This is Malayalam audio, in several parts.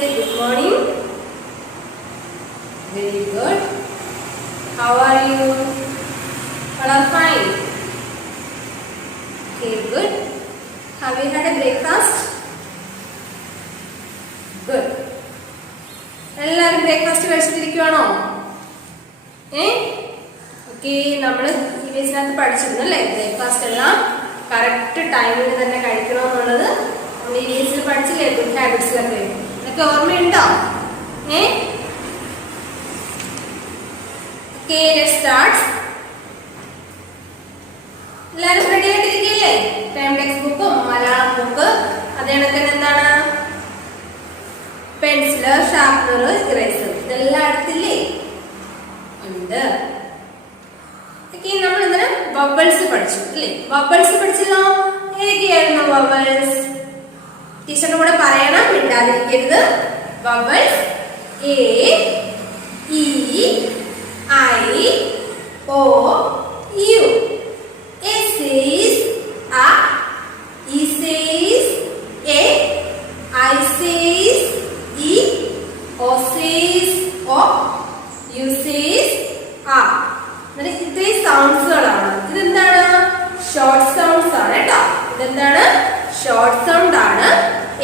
say good morning. Very good. How are you? All are fine. Okay, good. Have you had a breakfast? Good. എല്ലാവരും ബ്രേക്ക്ഫാസ്റ്റ് കഴിച്ചിട്ടിരിക്കുവാണോ? ഓക്കെ, നമ്മൾ ഈ പേജിനകത്ത് പഠിച്ചിരുന്നു അല്ലേ? ബ്രേക്ക്ഫാസ്റ്റ് എല്ലാം കറക്റ്റ് ടൈമിൽ തന്നെ കഴിക്കണമെന്നുള്ളത് നമ്മൾ ഈ പേജിൽ പഠിച്ചില്ലേ? ഗുഡ് ഹാബിറ്റ്സിലൊക്കെ ഇതൊക്കെ ഓർമ്മയുണ്ടോ? Okay, let's start. എല്ലാവരും റെഡി ആയിട്ടിരിക്കില്ലേ? ടൈം ടെക്സ്റ്റ് ബുക്കും മലയാളം ബുക്ക് അതേ കണക്ക് എന്താണ് പെൻസില്, ഷാർപ്പനർ, ഇറേസർ ഇതെല്ലാം എടുത്തില്ലേ? ഉണ്ട്. ഓക്കെ, നമ്മൾ ഇന്നലെ ബബിൾസ് പഠിച്ചു അല്ലേ? ബബിൾസ് പഠിച്ചല്ലോ. ഏതൊക്കെയായിരുന്നു ബബിൾസ്? ടീച്ചറിന്റെ കൂടെ പറയണം, മിണ്ടാതിരിക്കരുത്. Vowels A, E, I, O, U. A says a, E says a, I says e, O says o, U says a. ഇത്രയും സൗണ്ട്സുകളാണ്. ഇതെന്താണ്? ഷോർട്ട് സൗണ്ട്സ് ആണ് കേട്ടോ. ഇതെന്താണ്? ഷോർട്ട് സൗണ്ട് ആണ്.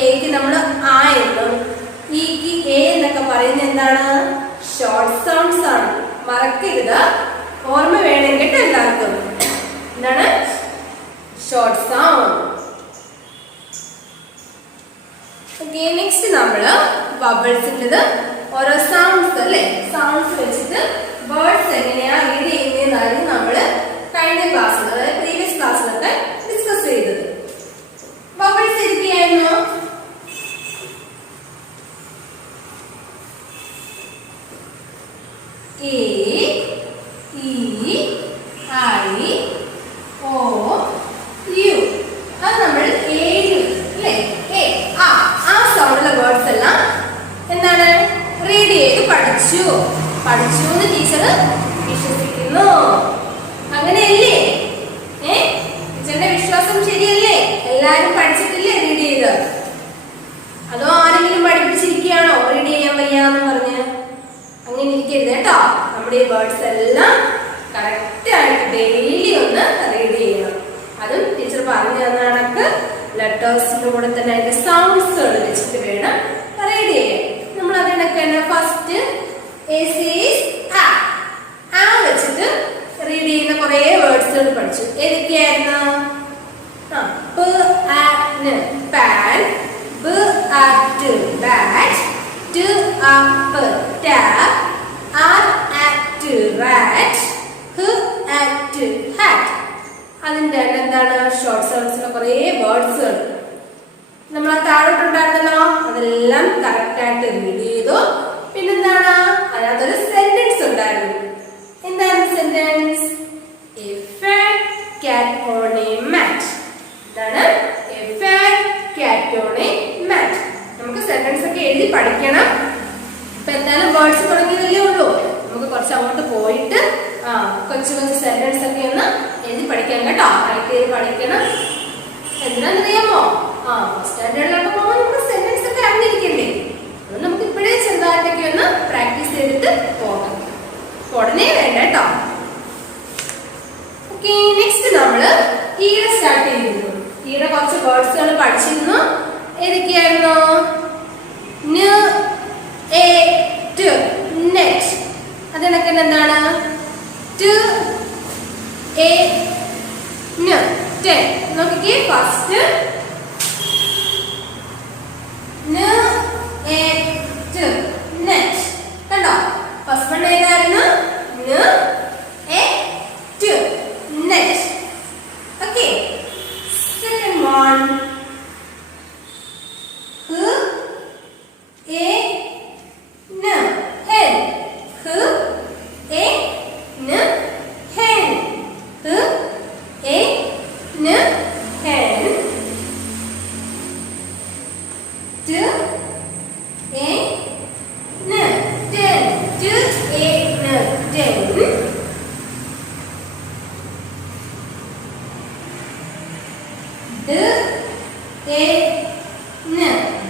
എക്ക് നമ്മൾ ആ എന്നും ഇക്ക് എ എന്നൊക്കെ പറയുന്നത് എന്താണ്? ഷോർട്ട് സൗണ്ട്സ് ആണ്. മറക്കരുത്, ഓർമ്മ വേണം കേട്ടോ എല്ലാവർക്കും. എന്താണ്? Short sound. ഓക്കെ, നെക്സ്റ്റ് നമ്മള് ബബിൾസിൻ്റെത് ഓരോ സൗണ്ട്സ് അല്ലേ? സൗണ്ട്സ് വെച്ചിട്ട് വേർഡ്സ് എങ്ങനെയാ റീഡ് ചെയ്യുന്നതെന്നായിരുന്നു നമ്മള് കഴിഞ്ഞ ക്ലാസ്സിൽ, അതായത് പ്രീവിയസ് ക്ലാസ്സിലൊക്കെ ഡിസ്കസ് ചെയ്തത്. ബബിൾസ് ഇരിക്കുകയായിരുന്നു. A, E, I, O, U. അത് നമ്മൾ ഏഴ് അല്ലേ? എ, ആ സൗണ്ടുള്ള വേർഡ്സ് എല്ലാം എന്താണ് റീഡ് ചെയ്ത് പഠിച്ചു എന്ന് ടീച്ചർ വിശ്വസിക്കുന്നു. അങ്ങനെയല്ലേ? ടീച്ചറിന്റെ വിശ്വാസം ശരിയല്ലേ? എല്ലാരും പഠിച്ചിട്ടില്ലേ റീഡ് ചെയ്ത്? അതോ ആരെങ്കിലും പഠിപ്പിച്ചിരിക്കുകയാണോ റീഡ് ചെയ്യാൻ വയ്യാന്ന് പറഞ്ഞ്? അങ്ങനെ ഇരിക്കരുത് കേട്ടോ. നമ്മുടെ ഈ വേർഡ്സ് എല്ലാം കറക്റ്റ് ആയിട്ട് ഡെയിലി ഒന്ന് റീഡ് ചെയ്യണം. അതും ടീച്ചർ പറഞ്ഞു തന്ന കണക്ക് ലെറ്റേഴ്സിന്റെ കൂടെ തന്നെ അതിന്റെ സൗണ്ട്സുകൾ വെച്ചിട്ട് വേണം റീഡ് ചെയ്യാൻ. നമ്മൾ അതിനൊക്കെ തന്നെ ഫസ്റ്റ് ആ വെച്ചിട്ട് റീഡ് ചെയ്യുന്ന കുറെ വേർഡ്സുകൾ പഠിച്ചു. ഏതൊക്കെയായിരുന്നു? Pan, bat, tap, rat, hat. അതിന്റെ എന്താണ്? ഷോർട്ട് സൗണ്ട്സിലെ കുറെ വേർഡ്സുകൾ നമ്മൾ ആ താഴോട്ടുണ്ടായിരുന്നല്ലോ. അതെല്ലാം കറക്റ്റ് ആയിട്ട് റീഡ് ചെയ്തു. പിന്നെന്താണ്? അതിനകത്തൊരു സെന്റൻസ് ഉണ്ടായിരുന്നു. എന്താണ് sentence? A fat cat on a mat. എന്താണ്? A fat cat on a mat. നമുക്ക് സെന്റൻസ് ഒക്കെ എഴുതി പഠിക്കണം. ഇപ്പൊ എന്തായാലും വേർഡ്സ് തുടങ്ങിയതല്ലേ ഉള്ളൂ. നമുക്ക് കുറച്ച് അങ്ങോട്ട് പോയിട്ട് കൊച്ചു സെന്റൻസ് ഒക്കെ ഒന്ന് എഴുതി പഠിക്കാം കേട്ടോ. റൈറ്റ് ചെയ്ത് പഠിക്കണം. എന്തിനാന്നറിയാമോ? സ്റ്റാൻഡേർഡിലൊക്കെ പോകുമ്പോൾ നമുക്ക് സെന്റൻസ് ഒക്കെ അറിഞ്ഞിരിക്കണ്ടേ? അത് നമുക്ക് ഇപ്പോഴേ ചെറുതായിട്ടൊക്കെ ഒന്ന് പ്രാക്ടീസ് ചെയ്തിട്ട് പോകാം. ഉടനെ വേണ്ട കേട്ടോ. ഓക്കെ, നെക്സ്റ്റ് നമ്മള് ഈടെ സ്റ്റാർട്ട് ചെയ്തിരുന്നു. ഈടെ കുറച്ച് വേർഡ്സുകൾ പഠിച്ചിരുന്നു. ഏതൊക്കെയായിരുന്നു? നെറ്റ്. അതിനൊക്കെ എന്താണ്? നോക്കിക്കേ, ഫസ്റ്റ് നെറ്റ് കണ്ടോ? ഫസ്റ്റ് വൺ ഏതായിരുന്നു? Net. Okay, second one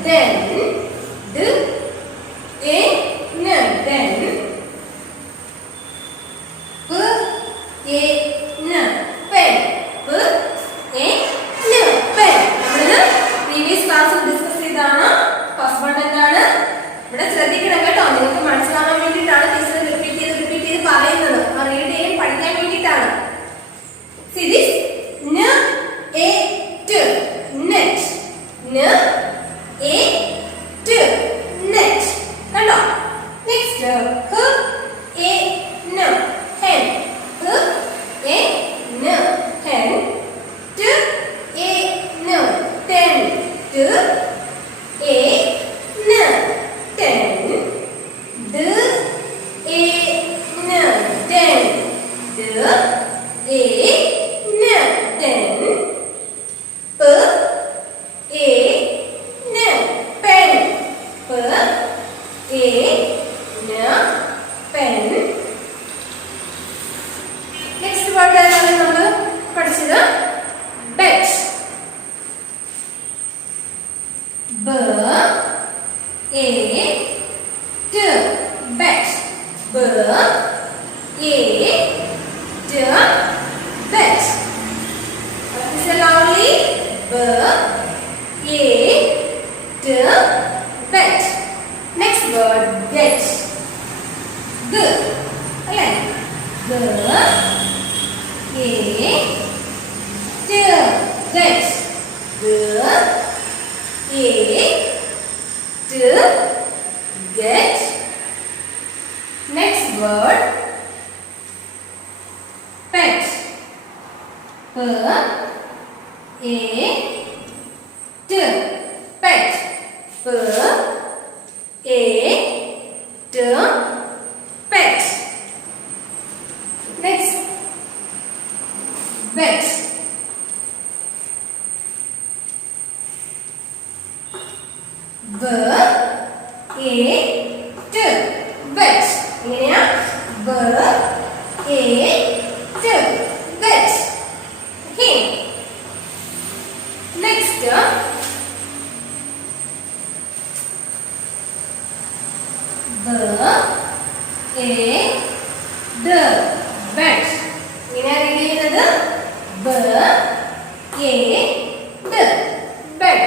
then A T net. കണ്ടോ? Next her E N hen. Her E N hen. T A ന ടെൻ. ട് എ ന ten. D A N ten. D A N ten. P A N pen. P A N pen. Next word ഏതാണ് നമ്മൾ പഠിച്ചത്? bet. B A T bet. B A T bet. What is the lovely? B A T bet. Next word get. G. Okay. G A T get. G A T get. Next word pet. P A T pet. P A T pet. Next bet. B A T bet. എങ്ങനെയാ? B A T bet. Okay. Next B A D bet. എങ്ങനെയാ റീഡ് ചെയ്യുന്നത്? B A D bet.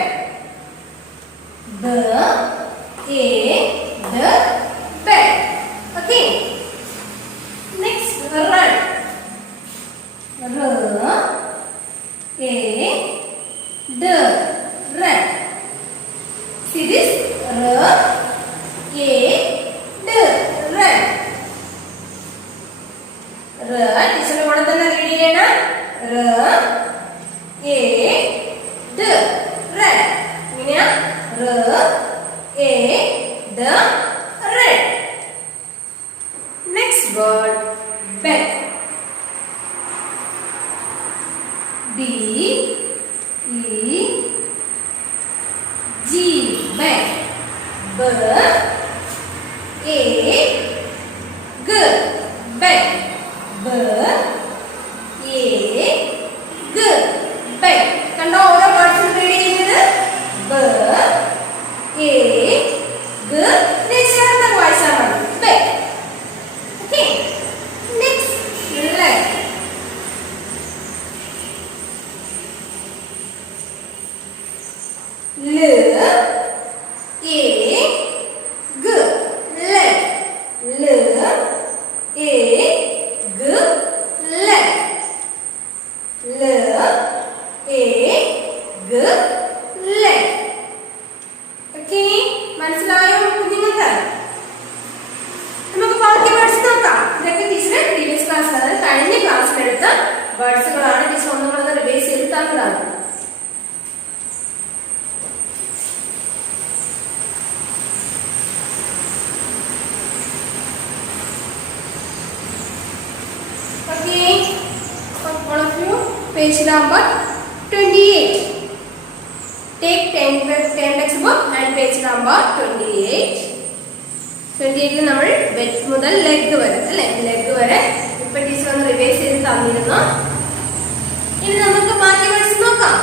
B A D bet. Okay. Next run. R A D run. See this? R A D run. R ടീച്ചറിന്റെ കൂടെ തന്നെ റീഡ് ചെയ്യണം. R A D run. എങ്ങനെയാ? R A D run. Next word bed. B E G bed. B A G bed. B A G bed. കണ്ടോ ഓരോ വേർഡ്സും റീഡ് ചെയ്യുന്നത്? B A G ചേർന്ന വോയിസ് ആണ് bed. Okay. Next leg. L A G leg. L A G leg. L A G leg. Okay. മനസ്സിലായോ കുഞ്ഞുങ്ങൾക്ക്? നമുക്ക് ബാക്കി വേർഡ്സ് നോക്കാം. ഇതൊക്കെ ടീച്ചർ പ്രീവിയസ് ക്ലാസ് അതായത് കഴിഞ്ഞ ക്ലാസ്സിലെടുത്ത വേർഡ്സുകളാണ്. ടീച്ചർ ഒന്നുകൂടെ റിവൈസ് ചെയ്ത് തന്നതാണ്. Okay. All of you, page number 28. Take 10 textbook and page number 28. 28 നമ്മൾ ബെറ്റ് മുതൽ ലെഗ് വരെ അല്ലേ? ലെഗ് വരെ ഇപ്പൊ ടീച്ചർ ഒന്ന് റിവൈസ് ചെയ്ത് തന്നിരുന്നു. ഇനി നമുക്ക് ബാക്കി വേർഡ്സ് നോക്കാം.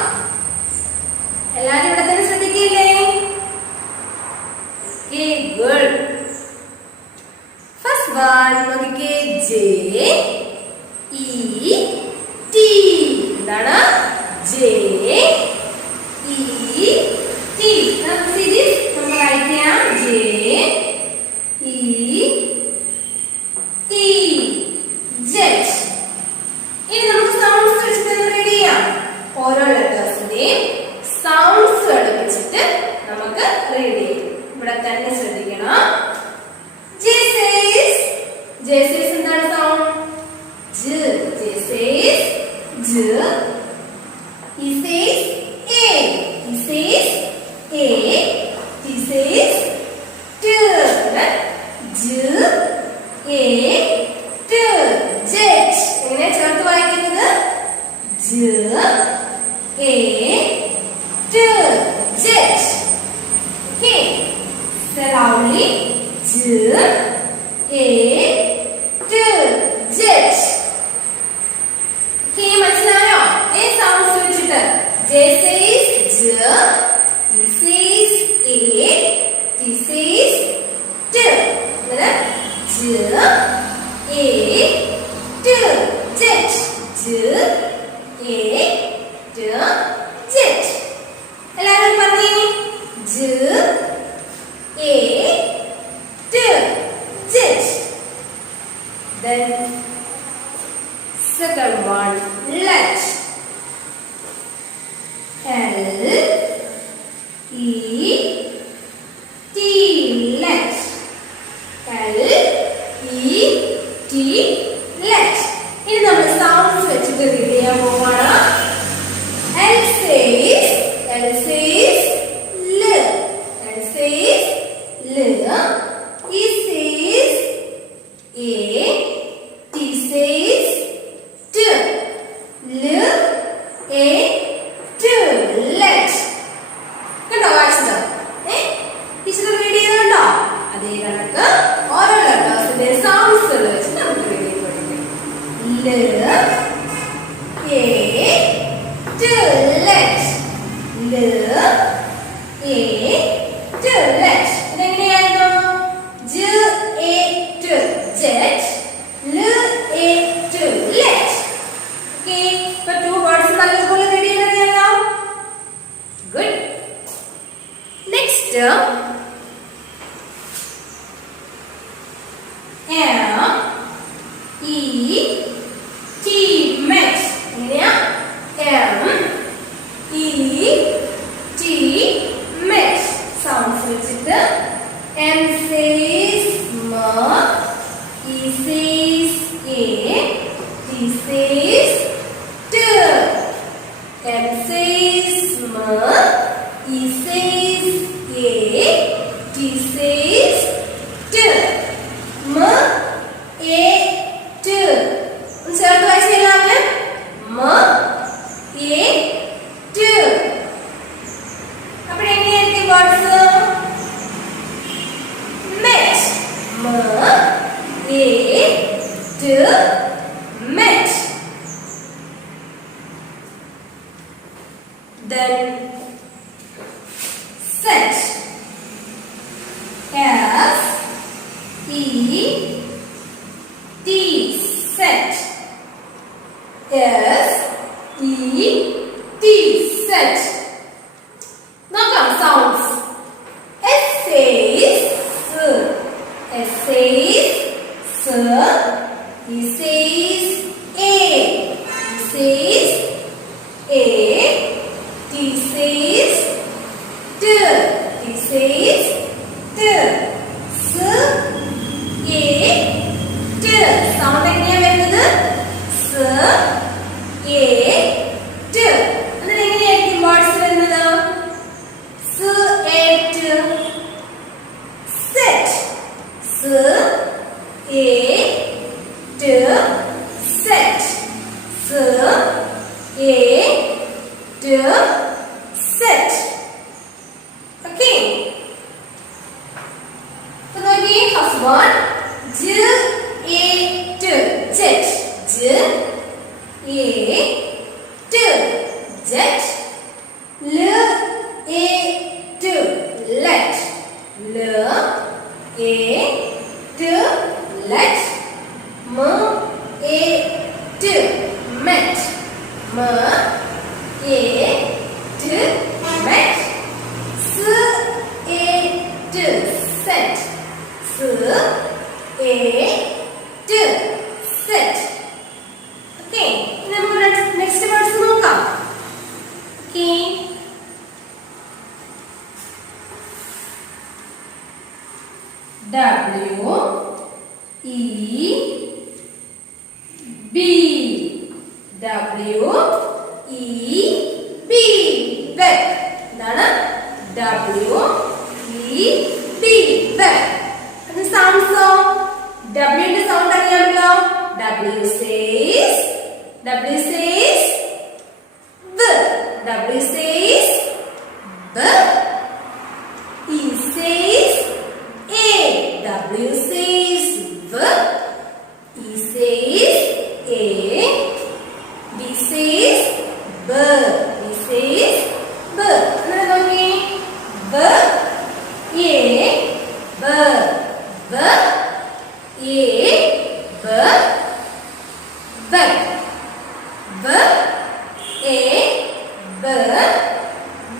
എല്ലാവരും ഇവിടെ തന്നെ ശ്രദ്ധിക്കില്ലേ? Okay, good. First one നോക്കിക്കേ. J E T. എന്താണ്? J E T. നമുക്ക് see this. നമ്മൾ റൈറ്റ് ചെയ്യാം. J E T. Jet. ഇനി നമുക്ക് സൗണ്ട്സ് വെച്ചിട്ട് റീഡ് ചെയ്യാം. ഓരോ ലെറ്റേഴ്സിന്റെയും സൗണ്ട്സ് എടുക്കുക. തന്നെ ശ്രദ്ധിക്കണം. J says എന്താണ് sound? J. J says J. He says A. He says A. He says T. J A T. Jet. എങ്ങനെ ചേർത്ത് വായിക്കുന്നത്? J A T. Jet. Okay. Say loudly. J A T. Jet. Okay, മനസ്സിലായോ? A sounds വെച്ചിട്ട് J says J. He says A. He says T. J A T. Jet. J A T. Jet. എല്ലാവരും പറഞ്ഞേ. J A T. Jet. Then second one, let. L E T. Let. L E T. Let. ഇനി നമ്മൾ സൗണ്ട്സ് വെച്ചിട്ട് റീഡ് ചെയ്യാൻ പോവാണ്. L says L says L. L says L. E says A. T says T. L A T. Let. കണ്ടോ വായിച്ചത്? ടീച്ചർ റീഡ് ചെയ്യുന്നുണ്ടോ? അതേ കണക്ക് ഓരോ ലെറ്റേഴ്സിന്റെ സൗണ്ട്സ് വെച്ച് നമുക്ക് റീഡ് ചെയ്ത് പഠിക്കാം. L A T. Let. L A T. Let. ഇതെങ്ങനെയായിരുന്നു? J A T. Jet. L A T. Let. Okay. ഇപ്പൊ 2 words നല്ലപോലെ റെഡി ചെയ്യാനോ? Good. Next M E T. Met. എങ്ങനെയാ? M E T. Met. Sounds വെച്ചിട്ട് M says ma. E says A. T says T. M says ma. E says A. T says T. Ma A T. ചേർത്ത് വായിച്ചാൽ Ma A T. അപ്പോൾ എങ്ങനെയായിരിക്കും words? Met. Ma A T. Met. Then set. S E T. Set. S E T. Set. നോക്കാം sounds. S says S says He says A. He says A. T says T. T says T. S A T. Sound എങ്ങനെയാ വരുന്നത്? S A T. അതിന് എങ്ങനെയായിരിക്കും വേർഡ്സ് വരുന്നത്? S A T. Set. S A T. Set. S A T. Set. Okay. So again, first one, J A T. Jet. J A T. Jet. L A T. Let. L A T. Let. M A T. Met. M A T. Met. S A T. Set. S A T. Set. Okay. നമുക്ക് next words നോക്കാം. Okay. W E B. W E B. Bed. എന്താണ്? W E B. Bed. അത് സൗണ്ട്സോ? W ന്റെ സൗണ്ട് അറിയാമല്ലോ. W says B. W says B. E says A. W says V. E says A. B says B. B says B. അങ്ങനെ നോക്കി. B A B B A B B B A B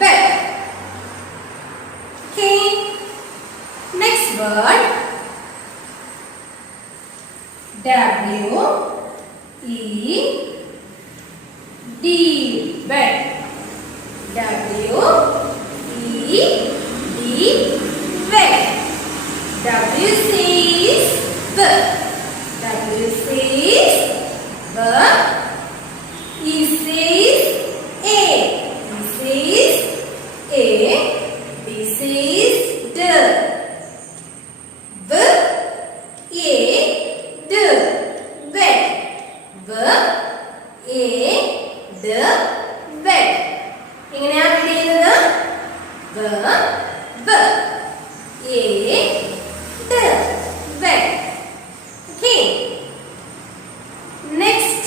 B. Okay. Next word. W E D. Bed. W E D. Bed. W says B. W says B. E says A. E says A. B says D. B A D. Bed. B A D. Bed. എങ്ങനെയാണ് റീഡ് ചെയ്യുന്നത്? B B A D. Bed. Okay. Next.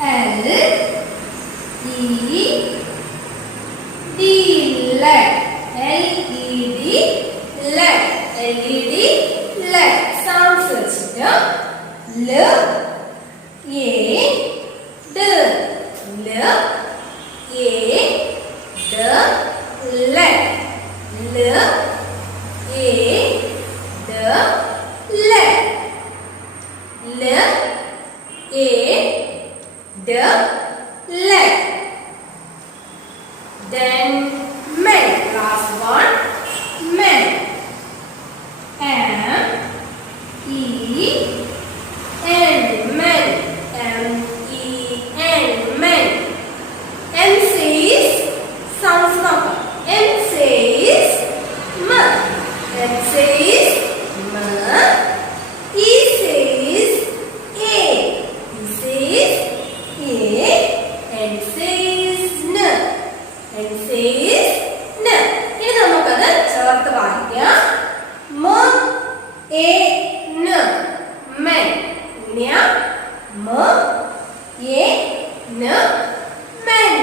L E D. LED. LED. LED. LED. LED. Sounds വെച്ചിട്ട് L A D. L A D. LED. L A D. LED. L A D. LED. Then men. Last one. Men. M E N. Men. M E N. Men. M says sounds not. M says M. M says M. E says A. E says A. N says N. N says N. ഇനി നമുക്കത് ചേർത്ത് വായിക്കാം. M A N. Men. ഇങ്ങനെയാ. M A N. Men.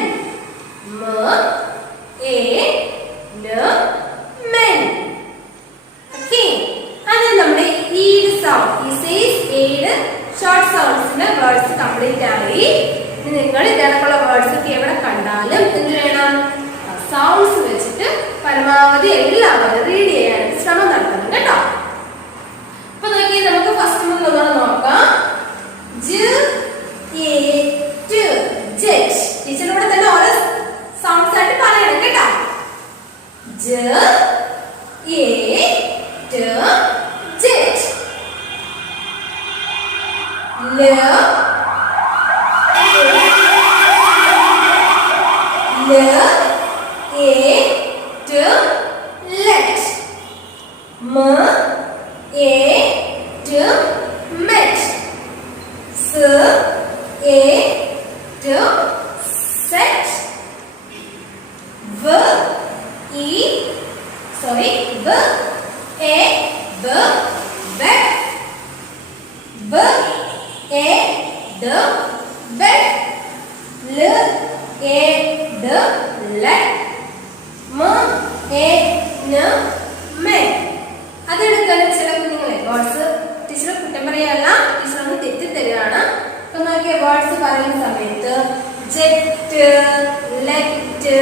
M A N. Men. Okay. അത് നമ്മുടെ ഈഡ് സൗണ്ട്. ഈ സേസ് എയ്ഡ് ഷോർട്ട് സൗണ്ട്സിന്റെ വേർഡ്സ് കംപ്ലീറ്റ് ആയി. ഇനി നിങ്ങൾ ഇതേക്കുള്ള വേർഡ്സ് ഒക്കെ എവിടെ കണ്ടാലും എന്ത് വേണം? സൗണ്ട്സ് വെച്ചിട്ട് പരമാവധി എല്ലാവരും റീഡ് ചെയ്യാനായിട്ട് ശ്രമം നടത്തണം കേട്ടോ. അപ്പൊ നോക്കി നമുക്ക് ഫസ്റ്റ് നമ്മൾ നോക്കാം. J A T. Jet. ടീച്ചറിനോട് തന്നെ ഓരോ സൗണ്ട്സ് ആയിട്ട് പറയണം കേട്ടോ. J A T. Jet. L A T. Let. M A T. Met. S A T. Set. V E. Sorry. V A B. Bed. B A D. Bed. L A D. Let. M A N. Men. അതെടുക്കാൻ ചില കുഞ്ഞുങ്ങളെ വേർഡ്സ് ടീച്ചർ കുറ്റം പറയല്ല, ടീച്ചർ ഒന്ന് തെറ്റിത്തരാണ്. അപ്പൊ നോക്കിയ വേർഡ്സ് പറയുന്ന സമയത്ത് ജെറ്റ്, ലെറ്റ്,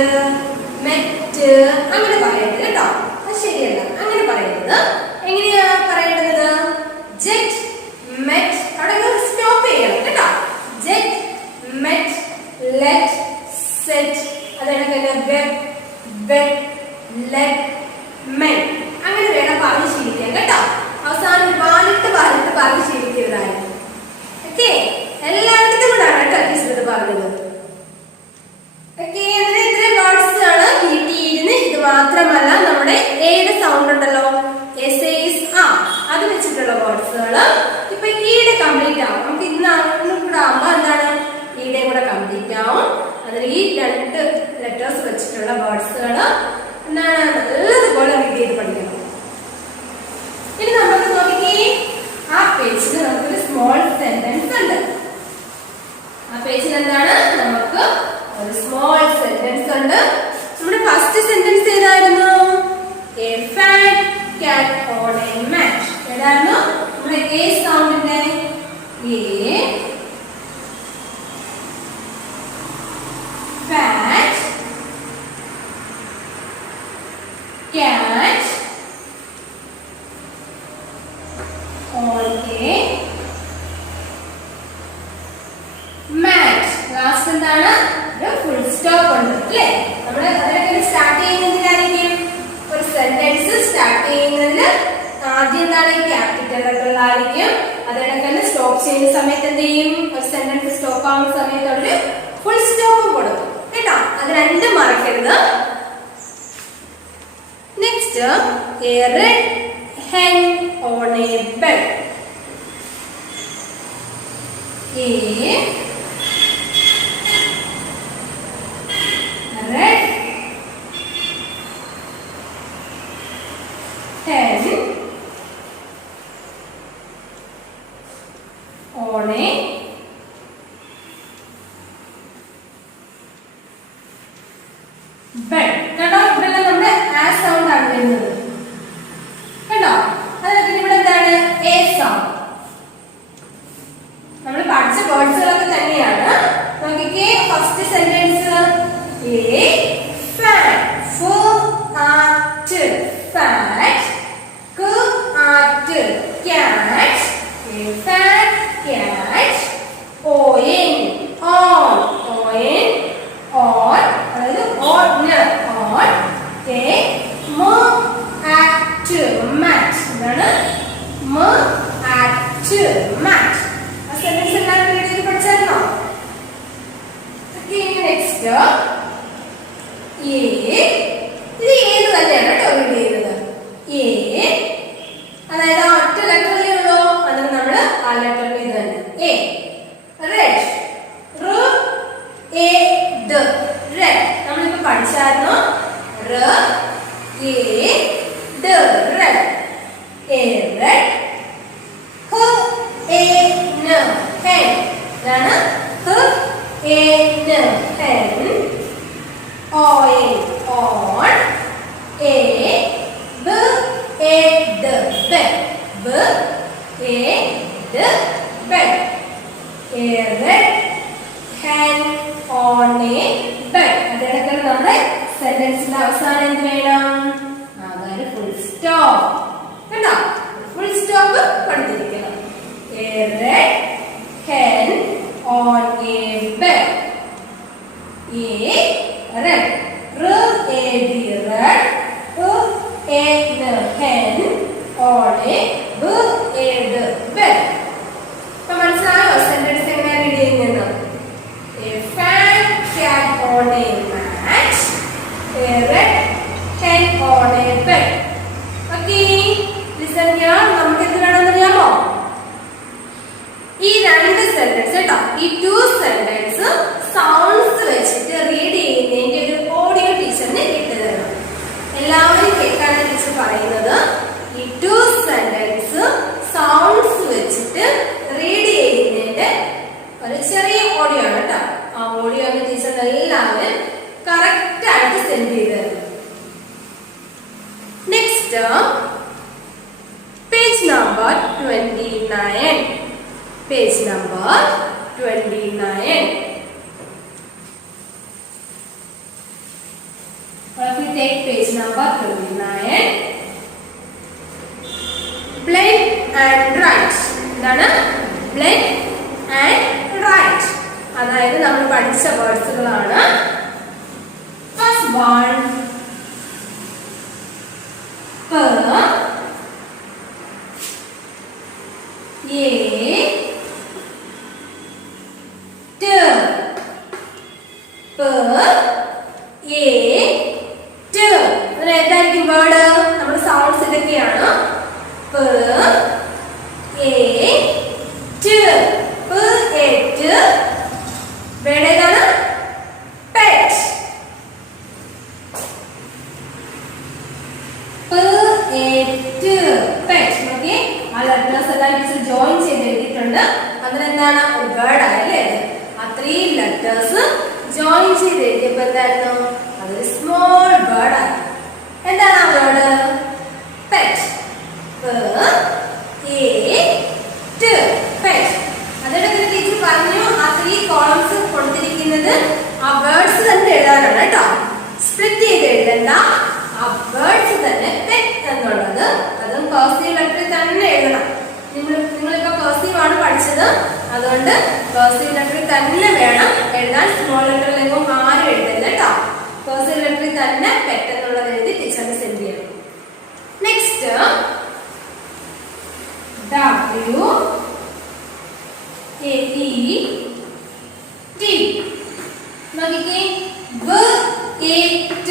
മെറ്റ് അങ്ങനെ പറയരുത് കേട്ടോ. അത് ശരിയല്ല, അങ്ങനെ പറയരുത്. എങ്ങനെയാ പറയേണ്ടത്? ജെറ്റ്, മെറ്റ്, അവിടെ സ്റ്റോപ്പ് ചെയ്യണം കേട്ടോ. ജെറ്റ്, മെറ്റ്, ലെറ്റ്, സെറ്റ്, അതാണ് ബെഡ്, ലെറ്റ്, മെൻ പറഞ്ഞത്. ഓക്കെ, അതിന് ഇത്രയും വേർഡ്സ് ആണ് കിട്ടിയിരുന്നത്. ഇത് മാത്രമല്ല നമ്മുടെ എയുടെ സൗണ്ട് ഉണ്ടല്ലോ, എസ് എസ് ആ, അത് വെച്ചിട്ടുള്ള വേർഡ്സുകൾ ഇപ്പൊ ഈയുടെ കംപ്ലീറ്റ് ആവും. നമുക്ക് ഇന്നും കൂടെ ആവുമ്പോ എന്താണ് ഈയുടെ കൂടെ കംപ്ലീറ്റ് ആവും. അതിൽ ഈ 2 ലെറ്റേഴ്സ് വെച്ചിട്ടുള്ള വേർഡ്സുകൾ എന്താണ് നല്ലതുപോലെ റീഡ് ചെയ്ത് പഠിക്കണം. ഇനി നമുക്ക് നോക്കിക്കേ, ആ പേജിൽ നമുക്കൊരു സ്മോൾ സെന്റൻസ് ഉണ്ട്. ആ പേജിൽ എന്താണ് നമുക്ക് ഒരു സ്മോൾ സെന്റൻസ് ഉണ്ട്. നമ്മുടെ ഫസ്റ്റ് സെന്റൻസ് ഏതായിരുന്നു? A fat cat on a mat. ഏതായിരുന്നു? നമ്മുടെ എ സൗണ്ടിന്റെ a fat cat on a mat. Last എന്താണ്? ഒരു ഫുൾ സ്റ്റോപ്പ് ഉണ്ട് അല്ലേ? നമ്മള് അതിനൊക്കെ സ്റ്റാർട്ട് ചെയ്യുന്നതിനായിരിക്കും ഒരു സെന്റൻസ് സ്റ്റാർട്ട് ചെയ്യുന്നതിൽ ആദ്യം എന്താണ് ക്യാപിറ്റൽ ലെറ്ററിലായിരിക്കും. അതിനൊക്കെ സ്റ്റോപ്പ് ചെയ്യുന്ന സമയത്ത് എന്ത് ചെയ്യും? ഒരു സെന്റൻസ് സ്റ്റോപ്പ് ആവുന്ന സമയത്ത് ഒരു ഫുൾ സ്റ്റോപ്പ് കൊടുക്കും കേട്ടോ. അത് 2 മറക്കരുത്. Next, A red hen on a bed. A red hen on a bed. കേട്ടോ, ഇവിടെ നമ്മുടെ ആ സൗണ്ട് ആണ് വരുന്നത് കേട്ടോ. അതൊക്കെ ഇവിടെ എന്താണ്? A sound. നമ്മൾ പഠിച്ച വേർഡ്സുകളൊക്കെ തന്നെയാണ്. നോക്കിക്കേ, ഫസ്റ്റ് സെന്റൻസ് എ ഫാറ്റ് ഫു at fat c at cat a fat cat ഓയൻ ഓൺ ഓയൻ ഓൺ അതായത് on on a m at മാറ്റ്. എന്താണ്? മു ആറ്റ് മാറ്റ്. ആ സെന്റൻസ് എല്ലാവരും റീഡ് ചെയ്ത് പഠിച്ചായിരുന്നോ? നെക്സ്റ്റ് എ, ഇത് ഏത് തന്നെയാണ് കേട്ടോ റീഡ് ചെയ്യുന്നത്. എ അതായത് ആ ഒറ്റ ലെറ്ററിലേ ഉള്ളൂ. അതിന് നമ്മൾ ആ ലെറ്ററിൽ ഇത് തന്നെ E. Red R E D red നമ്മളിപ്പോ പഠിച്ചായിരുന്നു. R E D red. A red H E N hen. ഇതാണ് ഹ എ ന ഹെൻ. ഓയൻ on a B E D bed. B E D bed. A red hen on a bed. അതിനൊക്കെ നമ്മുടെ സെന്റൻസിന്റെ അവസാനം എന്ത് വേണം? അതൊരു ഫുൾ സ്റ്റോപ്പ് കണ്ടോ. ഫുൾ സ്റ്റോപ്പ് പഠിച്ചിരിക്കണം. A red hen on a bed. A red r a d red a n hen on a b a d bed. അപ്പോൾ മനസ്സിലായോ സെന്റൻസ് എങ്ങനെ റീഡ് ചെയ്യുന്നത്? A fat cat on a mat. A red hen on a bed. Okay, listen here. നമുക്ക് എന്ത് വേണമെന്ന് അറിയാമോ? ഈ 2 സെന്റൻസ് കേട്ടോ, ഈ 2 സെന്റൻസ് സൗണ്ട്സ് വെച്ചിട്ട് റീഡ് ചെയ്യുന്നതിന്റെ ഒരു ഓഡിയോ ടീച്ചറിന് ഇട്ടുതരണം. എല്ലാവരും കേൾക്കാണ് ടീച്ചർ പറയുന്നത്. ഈ 2 സെന്റൻസ് സൗണ്ട്സ് വെച്ചിട്ട് റീഡ് ചെയ്യുന്നതിന്റെ ഒരു ചെറിയ ഓഡിയോ ആണ് കേട്ടോ. ആ ഓഡിയോ ടീച്ചർ എല്ലാവരും കറക്റ്റ് ആയിട്ട് സെൻഡ് ചെയ്ത് തരണം. Next, page number 29. Page number 29. If we take page number 29, blend and write. എന്താണ്? blend and write. അതായത് നമ്മൾ പഠിച്ച വേർഡ്സുകളാണ്. First one pet. Okay? ആ ലെറ്റേഴ്സ് എല്ലാം ടീച്ചർ ജോയിൻ ചെയ്ത് എഴുതിയിട്ടുണ്ട്. അതിനെന്താണ് ഒരു വേർഡ് ആയല്ലേ? ആ 3 ലെറ്റേഴ്സ് ജോയിൻ ചെയ്ത് എഴുതിയപ്പോൾ എന്തായിരുന്നു? അതൊരു സ്മോൾ വേർഡ് ആയി. എന്താണ് ആ വേർഡ്? പെറ്റ്. പെറ്റ്. അതിന്റെ ടീച്ചർ പറഞ്ഞു ആ 3 കോളംസ് കൊടുത്തിരിക്കുന്നത് ആ വേർഡ്സ് തന്നെ എഴുതാനാണ് കേട്ടോ. സ്പ്ലിറ്റ് ചെയ്ത് എഴുതണ്ട, ആ വേർഡ്സ് തന്നെ പെറ്റ് എന്നുള്ളത് അതും കർസീവ് ലെറ്ററിൽ തന്നെ എഴുതണം. നിങ്ങളിപ്പോ കർസീവ് ആണ് പഠിച്ചത്, അതുകൊണ്ട് കർസീവ് ലെറ്ററിൽ തന്നെ വേണം എഴുതാൻ. സ്മോൾ ലെറ്ററിലേക്കും ആരും എഴുതരുത് കേട്ടോ. കർസീവ് ലെറ്ററിൽ തന്നെ പെറ്റ് എന്നുള്ളത് എഴുതി ടീച്ചറിന് സെൻഡ് ചെയ്യണം. Next WAET. നോക്കിക്കേ, WAET.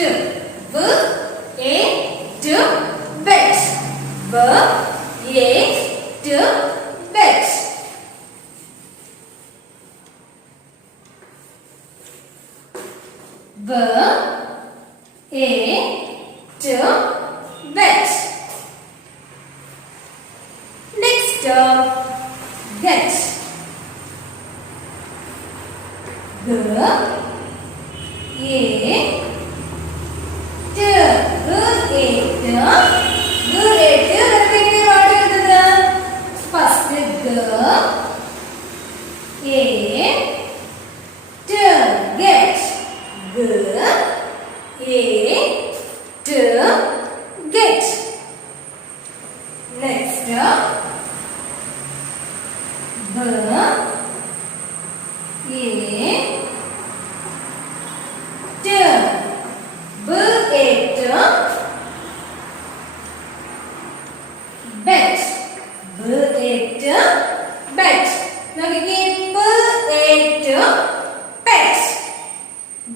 WAET bet. WAET bet. WAET bet. Next, get. Get. Next, bet. Bet. നോക്കിക്കേ, WAET pet.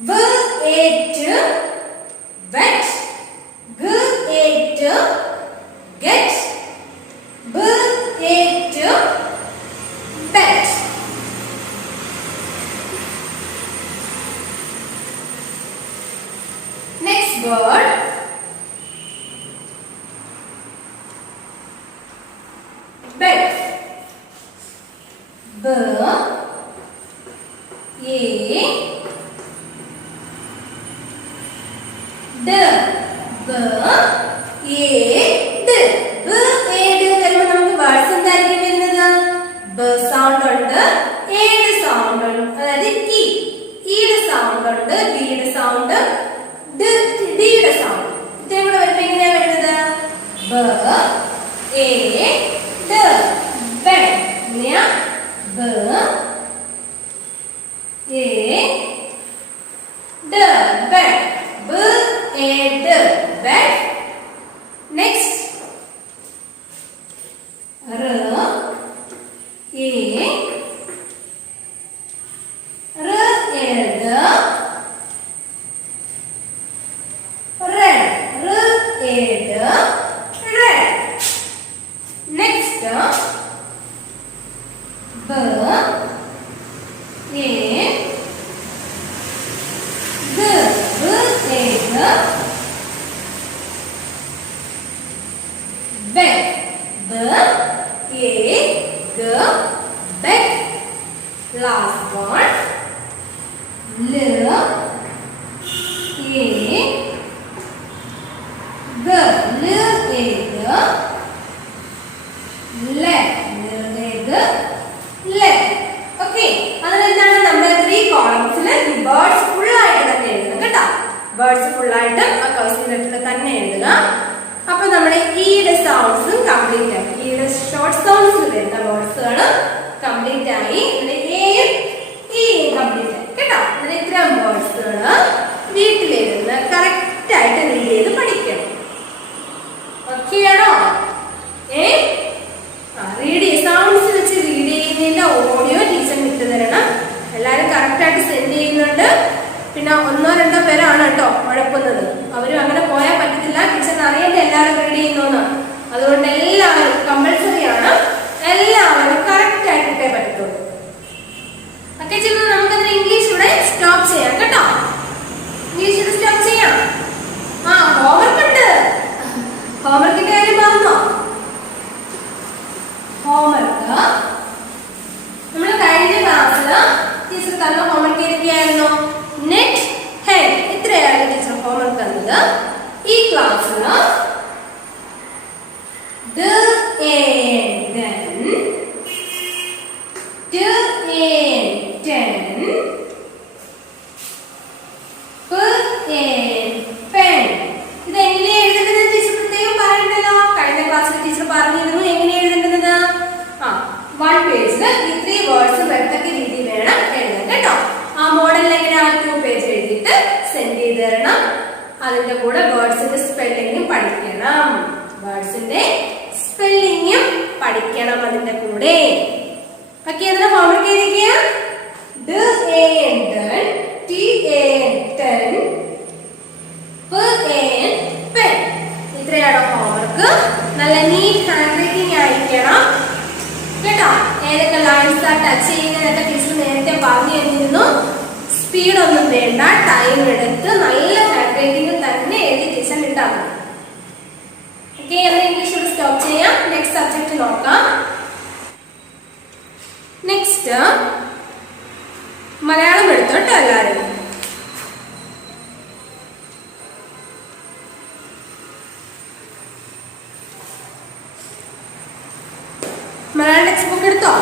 WAET bet. WAET get. WAET bet. Next word, bed. Sound ഉണ്ട്, ഏഴ് സൗണ്ട് ഉണ്ട്, അതായത് ഈയുടെ സൗണ്ട് ഉണ്ട്, ബിയുടെ സൗണ്ട്, ഡിയുടെ സൗണ്ട്. ഇത്രയും കൂടെ വരുമ്പോ എങ്ങനെയാ വരുന്നത്? എങ്ങനെയാ? bed. Next, last one, okay. അതിനെന്താണ് നമ്മുടെ 3 കോളംസിൽ വേർഡ്സ് ഫുൾ ആയിട്ട് തന്നെ എഴുതണം കേട്ടോ. വേർഡ്സ് ഫുൾ ആയിട്ട് ആ കർസീവ് ലെറ്ററിൽ തന്നെ എഴുതുക. അപ്പൊ നമ്മുടെ ഈയുടെ സൗണ്ട്സും കംപ്ലീറ്റ് ആയി. ഈയുടെ ഷോർട്ട് സൗണ്ട്സ് വരുന്ന വേർഡ്സുകൾ കംപ്ലീറ്റ് ആയി. എയും ഇയും കംപ്ലീറ്റ് ആയി കേട്ടോ. അങ്ങനെ ഇത്തരം വേർഡ്സുകൾ വീട്ടിലിരുന്ന് കറക്റ്റ് ആയിട്ട് റീഡ് ചെയ്ത് പഠിക്കണം. ഓക്കെ ആണോ? റീഡ് സൗണ്ട്സ് വെച്ച് റീഡ് ചെയ്യുന്നതിന്റെ ഓഡിയോ ടീച്ചർ വിട്ടു തരണം. എല്ലാരും കറക്റ്റ് ആയിട്ട് സെൻഡ് ചെയ്യുന്നുണ്ട്. പിന്നെ 1-2 പേരാണ് കേട്ടോ കുഴപ്പുന്നത്. അവരും അങ്ങനെ പോയാൽ പറ്റത്തില്ല. ടീച്ചറിന് അറിയേണ്ട എല്ലാവരും റീഡ് ചെയ്യുന്നു. അതുകൊണ്ട് എല്ലാവരും കമ്പൽസറി ആണ്, എല്ലാവരും കറക്റ്റ് ആയിട്ടേ പറ്റത്തുള്ളൂ. ഓക്കെ ചിലപ്പോൾ നമുക്കതിന് ഇംഗ്ലീഷ് ഇവിടെ സ്റ്റോപ്പ് ചെയ്യാം കേട്ടോ. ഇംഗ്ലീഷ് സ്റ്റോപ്പ് ചെയ്യാം. ഹോംവർക്ക് ഉണ്ട്. ഹോംവർക്കിന്റെ കാര്യം പറഞ്ഞോ? ഈ ക്ലാസ്സില് d a then d a ten p a pen ഇത് എങ്ങനെ എഴുതുന്നത് ടീച്ചർ പ്രത്യേകം പറയണ്ടല്ലോ. കഴിഞ്ഞ ക്ലാസ്സിൽ ടീച്ചർ പറഞ്ഞിരുന്നു എങ്ങനെ എഴുതേണ്ടത്. വൺ പേജിൽ ഈ 3 വേർഡ്സ് വരത്തക്ക രീതിയിൽ വേണം എഴുതാൻ കേട്ടോ. ആ മോഡലിൽ എങ്ങനെ 2 പേജ് എഴുതിയിട്ട് സെൻഡ് ചെയ്ത് തരണം. അതിന്റെ കൂടെ വേർഡ്സിന്റെ സ്പെല്ലിങ്ങും പഠിക്കണം. വേർഡ്സിന്റെ സ്പെല്ലിങ്ങും പഠിക്കണം അതിന്റെ കൂടെ. ഓക്കെ, അതിന്റെ homework എഴുതിക്കുക. d a n t a ten p a n pen. ഇത്രയാണ് ഹോംവർക്ക്. നല്ല നീറ്റ് ഹാൻഡ് റൈറ്റിംഗ് ആയിരിക്കണം കേട്ടോ. ഏതൊക്കെ ലൈൻസ് ആ ടച്ച് ചെയ്യുന്നതൊക്കെ ടീച്ചർ നേരത്തെ പറഞ്ഞു തന്നിരുന്നു. സ്പീഡ് ഒന്നും വേണ്ട, ടൈം എടുത്ത് നല്ല ഹാൻഡ് റൈറ്റിംഗ് തന്നെ എഴുതി ടീച്ചർ ഇട്ടാൽ മതി. ഓക്കെ, അത് ഇംഗ്ലീഷ് സ്റ്റോപ്പ് ചെയ്യാം. നെക്സ്റ്റ് സബ്ജക്ട് നോക്കാം. നെക്സ്റ്റ് മലയാളം എടുത്തോട്ടോ എല്ലാവരും. മലയാളം ടെക്സ്റ്റ് ബുക്ക് എടുത്തോ?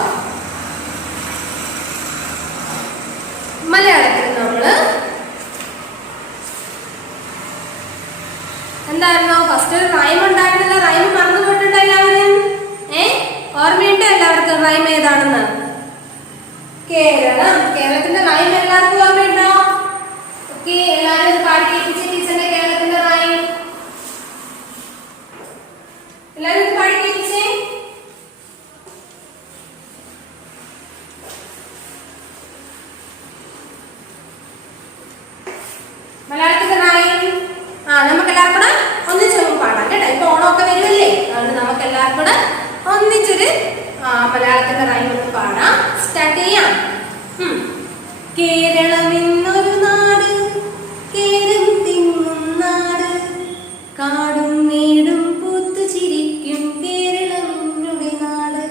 മലയാളത്തിൽ നമ്മള് എന്തായിരുന്നു ഫസ്റ്റ് റൈം ഉണ്ടായിരുന്നില്ല. റൈം മറന്നു പോയിട്ടുണ്ടോ എല്ലാവരും? ഓർമ്മയുണ്ടോ എല്ലാവർക്കും റൈം ഏതാണെന്ന്? കേരളം. കേരളത്തിന്റെ റൈം എല്ലാവർക്കും ഓർമ്മയുണ്ടോ? ഓക്കെ, എല്ലാവരും പാടി കേൾപ്പിച്ച ടീച്ചറിന്റെ കേരളത്തിന്റെ റൈം എല്ലാവരും പാടി കേൾപ്പിച്ചേ. മലയാളത്തിന്റെ റൈം നമുക്ക് എല്ലാവർക്കും കൂടെ ഒന്നിച്ചൊന്ന് പാടാം കേട്ടോ. ഇപ്പൊ ഓണമൊക്കെ വരുമല്ലേ, അതുകൊണ്ട് നമുക്ക് എല്ലാവർക്കും കൂടെ ഒന്നിച്ചൊരു മലയാളത്തിന്റെ റൈം ഒന്ന് പാടാം. സ്റ്റാർട്ട് ചെയ്യാം. കേരളം എന്നൊരു നാട്, കേരം തിങ്ങും നാട്, കാടും മേടും പൂത്തു ചിരിക്കും കേരളം നമ്മുടെ നാട്,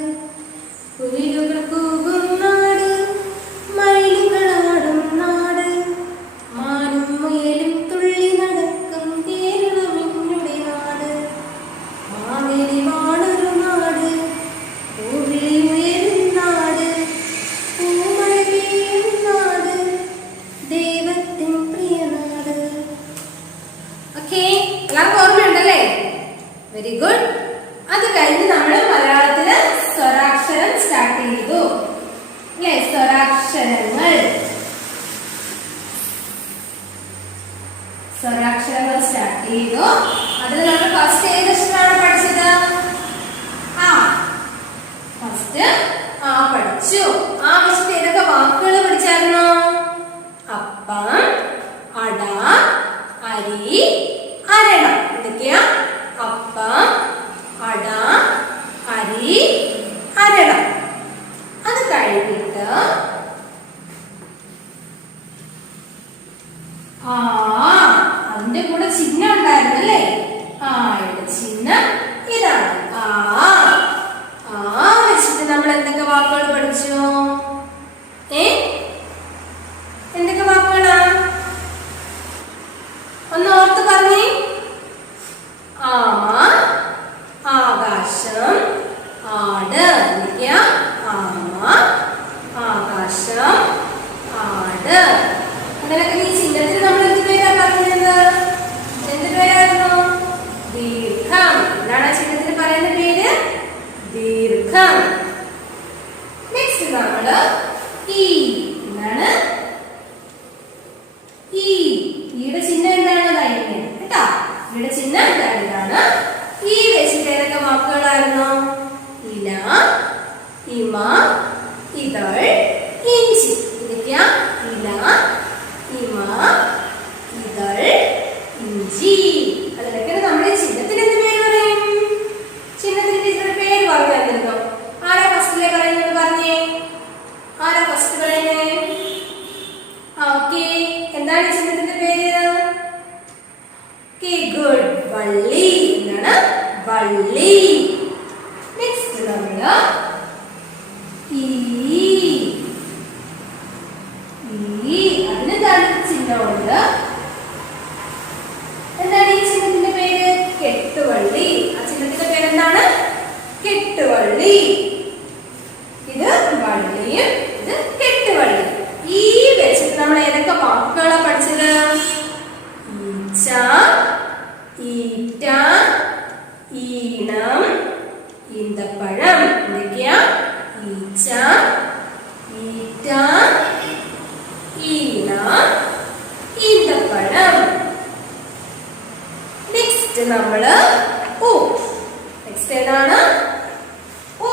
കുയിലുകൾ കൂകും നാട്, മയിലുകളാടും നാട്, മാനും മുയലും തുള്ളി നടക്കും കേരളം നമ്മുടെ നാട്, മാവേലി വാണൊരു നാട്, പൂവിളി ഉയരും നാട്, പൂമഴ പെയ്യും നാട്, ദൈവത്തിൻ പ്രിയ നാട്. ഓക്കെ, എല്ലാവർക്കും ഓർമ്മയുണ്ടല്ലേ? Very good. അത് കഴിഞ്ഞ് നമ്മൾ മലയാളത്തില് സ്വരാക്ഷരം സ്റ്റാർട്ട് ചെയ്തു അല്ലേ? സ്വരാക്ഷരങ്ങൾ സ്റ്റാർട്ട് ചെയ്തു. അതിൽ നമ്മൾ ഫസ്റ്റ് ഏത് അക്ഷരമാണ് പഠിച്ചത്? ഫസ്റ്റ് പഠിച്ചു. വെച്ചിട്ട് ഏതൊക്കെ വാക്കുകൾ പഠിച്ചായിരുന്നോ? അപ്പം, അട, അരി, അരണം. എന്തൊക്കെയാ? അപ്പം, അട, അരി, അരണം. അത് കഴിഞ്ഞിട്ട് അതിന്റെ കൂടെ ചിഹ്നം ഉണ്ടായിരുന്നല്ലേ? ഇവിടെ ചിഹ്നം ഇതാണ്. വെച്ചിട്ട് നമ്മൾ എന്തൊക്കെ വാക്കുകൾ പഠിച്ചു? എന്തൊക്കെ വാക്കുകളാ? ഒന്ന് ഓർത്ത് പറഞ്ഞേ. ആമ, ആകാശം, ആട്. എന്തൊക്കെയാ? ആമ, ആകാശം, ആട്. അങ്ങനെയൊക്കെ ഈ ചിഹ്നത്തിന് നമ്മൾ എന്ത് പേരാ പറഞ്ഞത്? എന്ത് പേരായിരുന്നു? ദീർഘം. എന്താണ് ആ ചിഹ്നത്തിന് പറയുന്ന പേര്? ദീർഘം. നെക്സ്റ്റ് നമ്മള് എന്താണ്? ഈയുടെ ചിഹ്നം എന്താണ്? കേട്ടാ, ഈയുടെ ചിഹ്നം ഇതാണ്. ഈ വെച്ചിട്ട് ഏതൊക്കെ വാക്കുകളായിരുന്നു? ഇല, ഇമ, ഇതൾ, ഇഞ്ചി. ഇതൊക്കെയാ ഇല, ഇമ, ഇതൾ, ഇഞ്ചി. അതിലൊക്കെ നമ്മുടെ ചിഹ്നത്തിന് എന്ത് പേര് പറയും? ചിഹ്നത്തിന് ടീച്ചറുടെ പേര് പറഞ്ഞു തന്നിരുന്നോ? ആരാ ഫസ്റ്റിലെ പറയുന്നത്? പറഞ്ഞേ, ആരാ ഫസ്റ്റ് പറയുന്നേ? ഓക്കെ, എന്താണ് ചിഹ്നത്തിന്റെ പേര്? ഗുഡ്, വള്ളി. എന്താണ്? വള്ളി. നെക്സ്റ്റ് നമ്മള് അതിന് ചിഹ്നമുണ്ട്. എന്താണ് ഈ ചിഹ്നത്തിന്റെ ഈന്തപ്പഴം. എന്തൊക്കെയാ? ഈച്ച, ഈറ്റ, ഈന, ഈന്തപ്പഴം. നെക്സ്റ്റ് നമ്മള് ഉ. നെക്സ്റ്റ് ഏതാണ്? ഉ.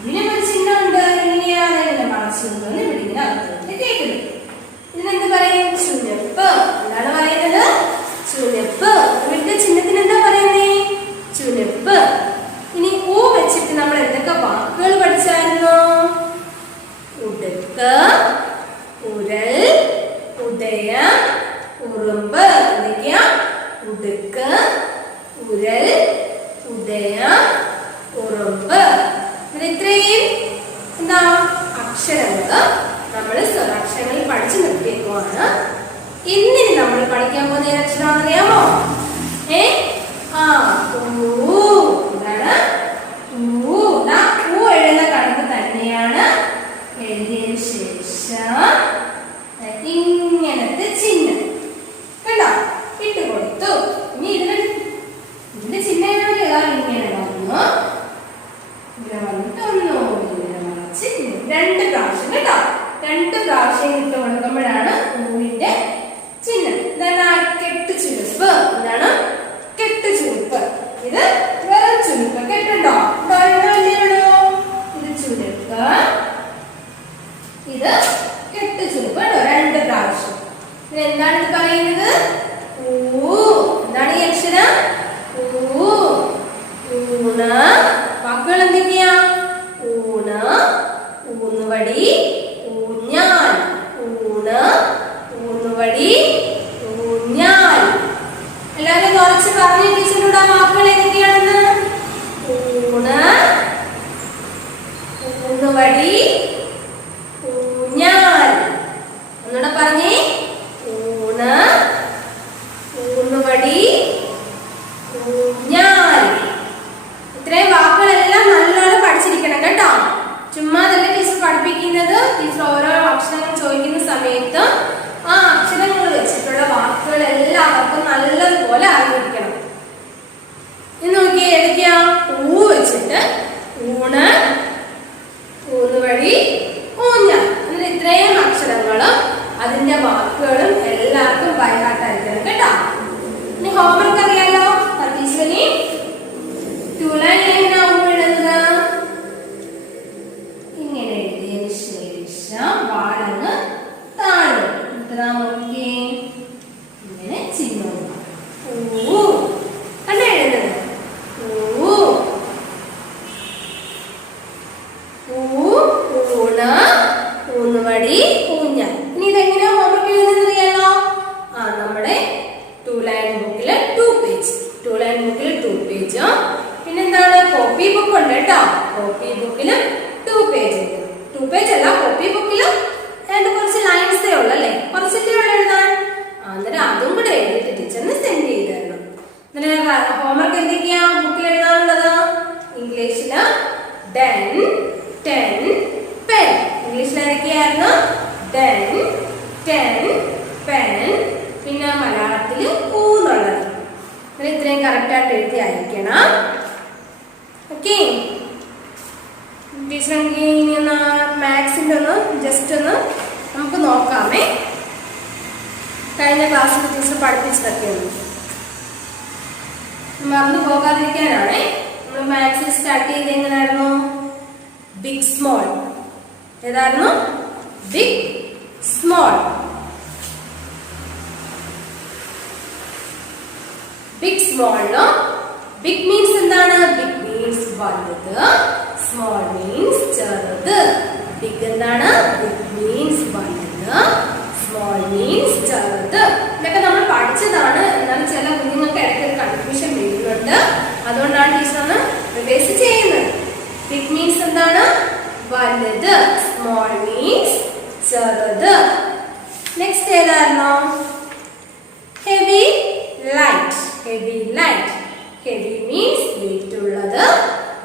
ഇതിനൊരു ചിഹ്നമുണ്ട്. എങ്ങനെയാ? അതെങ്ങനെ മറച്ചുകൊണ്ടൊന്ന് ഇവിടെ ഇങ്ങനെ അകത്തോട്ട് കേൾക്കുന്നു. ഇതിനെന്ത് പറയും? ചുനപ്പ്. എന്താണ് പറയുന്നത്? ചുനപ്പ്. ഇവിടുത്തെ ചിഹ്നത്തിന് എന്താ പറയുന്നേ? ചുനപ്പ്. ഇനി ഊ വെച്ചിട്ട് നമ്മൾ എന്തൊക്കെ വാക്കുകൾ പഠിച്ചായിരുന്നു? ഉടുക്ക്, ഉരൽ, ഉദയം, ഉറുമ്പ്. എന്തൊക്കെയാ? ഉടുക്ക്, ഉരൽ, ഉദയം, ഉറുമ്പ്. ഇത്രയും എന്താ അക്ഷരങ്ങൾ നമ്മൾ സ്വരാക്ഷരങ്ങളിൽ പഠിച്ചു നിർത്തിയേക്കുവാണ്. ഇന്നിനി നമ്മൾ പഠിക്കാൻ പോകുന്ന അക്ഷരമാണെന്ന് അറിയാമോ? എന്താണ്? ഊ എഴുതുന്ന കണക്ക് തന്നെയാണ്. എഴുതിയതിനു ശേഷം ഇങ്ങനത്തെ ചിഹ്നം കണ്ടോ ഇട്ട് കൊടുത്തു. ഇനി ഇതിന്റെ ചിഹ്നം ഇങ്ങനെ വന്നു. ഇങ്ങനെ വന്നിട്ട് ഇങ്ങനെ മറിച്ച് 2 പ്രാവശ്യം കേട്ടോ. 2 പ്രാവശ്യം ഇട്ട് കൊടുക്കുമ്പോഴാണ് ഊവിന്റെ ചിഹ്നം. ഇതാണ് കെട്ട് ചുരുപ്പ്. ഇതാണ് കെട്ട് ചുരുപ്പ്. ഇത് വെറും ചുരുപ്പ്. കെട്ടുണ്ടോ? ഇത് ചുരുപ്പ്, ഇത് കെട്ട് ചുരുപ്പ്. കേട്ടോ 2 പ്രാവശ്യം. ഇത് എന്താണ് ഇത് പറയുന്നത്? ഊ. എന്താണ് ഈ അക്ഷരം? ഊ. ഊണ്. വാക്കുകൾ എന്തൊക്കെയാ? ഊണ്, ഊന്നുവടി, ഊഞ്ഞാൽ. ഊണ്, ഊന്നുവടി, ഊഞ്ഞാൽ. എല്ലാവരും കുറച്ച് പറഞ്ഞു ടീച്ചറിനോട് ആ വാക്കുകൾ ഏതൊക്കെയാണെന്ന്. ഊണ്, ഊന്നുവടി, ഊഞ്ഞാൽ. ഒന്നുകൂടെ പറഞ്ഞേ. ഊണ്, ഊന്നുവടി, ഊഞ്ഞാൽ. ഇത്രയും വാക്കുകളെല്ലാം നല്ലോണം പഠിച്ചിരിക്കണം കേട്ടോ. ചുമ്മാ തന്നെ ടീച്ചർ പഠിപ്പിക്കുന്നത്. ടീച്ചർ ഓരോ അക്ഷരങ്ങൾ ചോദിക്കുന്ന സമയത്ത് ആ അക്ഷരങ്ങൾ വെച്ചിട്ടുള്ള വാക്കുകൾ എല്ലാവർക്കും നല്ലതുപോലെ അറിഞ്ഞിരിക്കണം. ഇത് നോക്കിയേ ഏതൊക്കെയാ? ഊ വെച്ചിട്ട് ഊണ്, ഊന്നുവടി, ഊഞ്ഞാൽ. അങ്ങനെ ഇത്രയും അക്ഷരങ്ങളും അതിന്റെ വാക്കുകളും എല്ലാവർക്കും ബൈഹാർട്ടായിരിക്കണം കേട്ടോ. ഇനി ഹോംവർക്ക് അറിയാലോ. ടീച്ചറിന് 2 ലൈൻ എങ്ങനെ എഴുതുന്നത്? ഇങ്ങനെ എഴുതിയതിനു ശേഷം വാളങ്ങ് താഴെ നോക്കിയേ. ഇങ്ങനെ ചിഹ്നം ഊ കണ്ട എഴുതുന്നത്. ഊ, ഊണ്, ഊന്നുവടി, ഊഞ്ഞാൽ. ഇനി ഇതെങ്ങനെയാ ഹോംവർക്ക് എഴുതുന്നത് അറിയാലോ. നമ്മുടെ 2 ലൈൻ ബുക്കില് 2 പേജ്. 2 ലൈൻ ബുക്കിൽ 2 പേജ്. പിന്നെന്താണ്? കോപ്പി ബുക്ക് ഉണ്ട് കേട്ടോ. കോപ്പി ബുക്കിൽ 2 പേജ്. 2 പേജ് അല്ല, കോപ്പി ബുക്കിൽ കുറച്ച് ലൈൻസേ ഉള്ളു അല്ലേ. കുറച്ചിട്ടേ ഉള്ളു എഴുതാൻ. അന്നേരം അതും കൂടെ എഴുതിയിട്ട് ടീച്ചറിന് സെൻഡ് ചെയ്ത് തരണം. അന്നേരം ഹോംവർക്ക് എന്തൊക്കെയാ ബുക്കിൽ എഴുതാനുള്ളത്? ഇംഗ്ലീഷില് ഡെൻ, ടെൻ, പെൻ. ഇംഗ്ലീഷിൽ ഏതൊക്കെയായിരുന്നു? Den, ten, pen. പിന്നെ മലയാളത്തിൽ ഊന്നുള്ളത്. ഇത്രയും കറക്റ്റായിട്ട് എഴുതി അയക്കണം. ഓക്കെ. ടീച്ചറെങ്കിൽ ഇനി ഒന്ന് മാത്സിൻ്റെ ഒന്ന് ജസ്റ്റ് ഒന്ന് നമുക്ക് നോക്കാമേ. കഴിഞ്ഞ ക്ലാസ്സിൽ ടീച്ചർ പഠിപ്പിച്ചതൊക്കെ ഒന്ന് മറന്നു പോകാതിരിക്കാനാണേ. നമ്മൾ മാത്സിൽ സ്റ്റാർട്ട് ചെയ്ത് എങ്ങനെയായിരുന്നു? Big small. ഏതായിരുന്നു? Big small. ബിഗ് സ്മോളിലോ ബിഗ് മീൻസ് എന്താണ്? ബിഗ് മീൻസ് വലുത്, സ്മോൾ മീൻസ് ചെറുത്. ബിഗ് എന്താണ്? ബിഗ് മീൻസ് വലുത്, സ്മോൾ മീൻസ് ചെറുത്. ഇതൊക്കെ നമ്മൾ പഠിച്ചതാണ്. എന്നാൽ ചില കുഞ്ഞുങ്ങൾക്ക് ഇടയ്ക്ക് കൺഫ്യൂഷൻ വരുന്നുണ്ട്. അതുകൊണ്ടാണ് ടീച്ചർ ഒന്ന് റിവൈസ് ചെയ്യുന്നത്. ബിഗ് മീൻസ് എന്താണ്? വലുത്, സ്മോൾ മീൻസ് ചെറുത്. നെക്സ്റ്റ് ഏതായിരുന്നു? Heavy light. Heavy light. Heavy means weight ഉള്ളത്,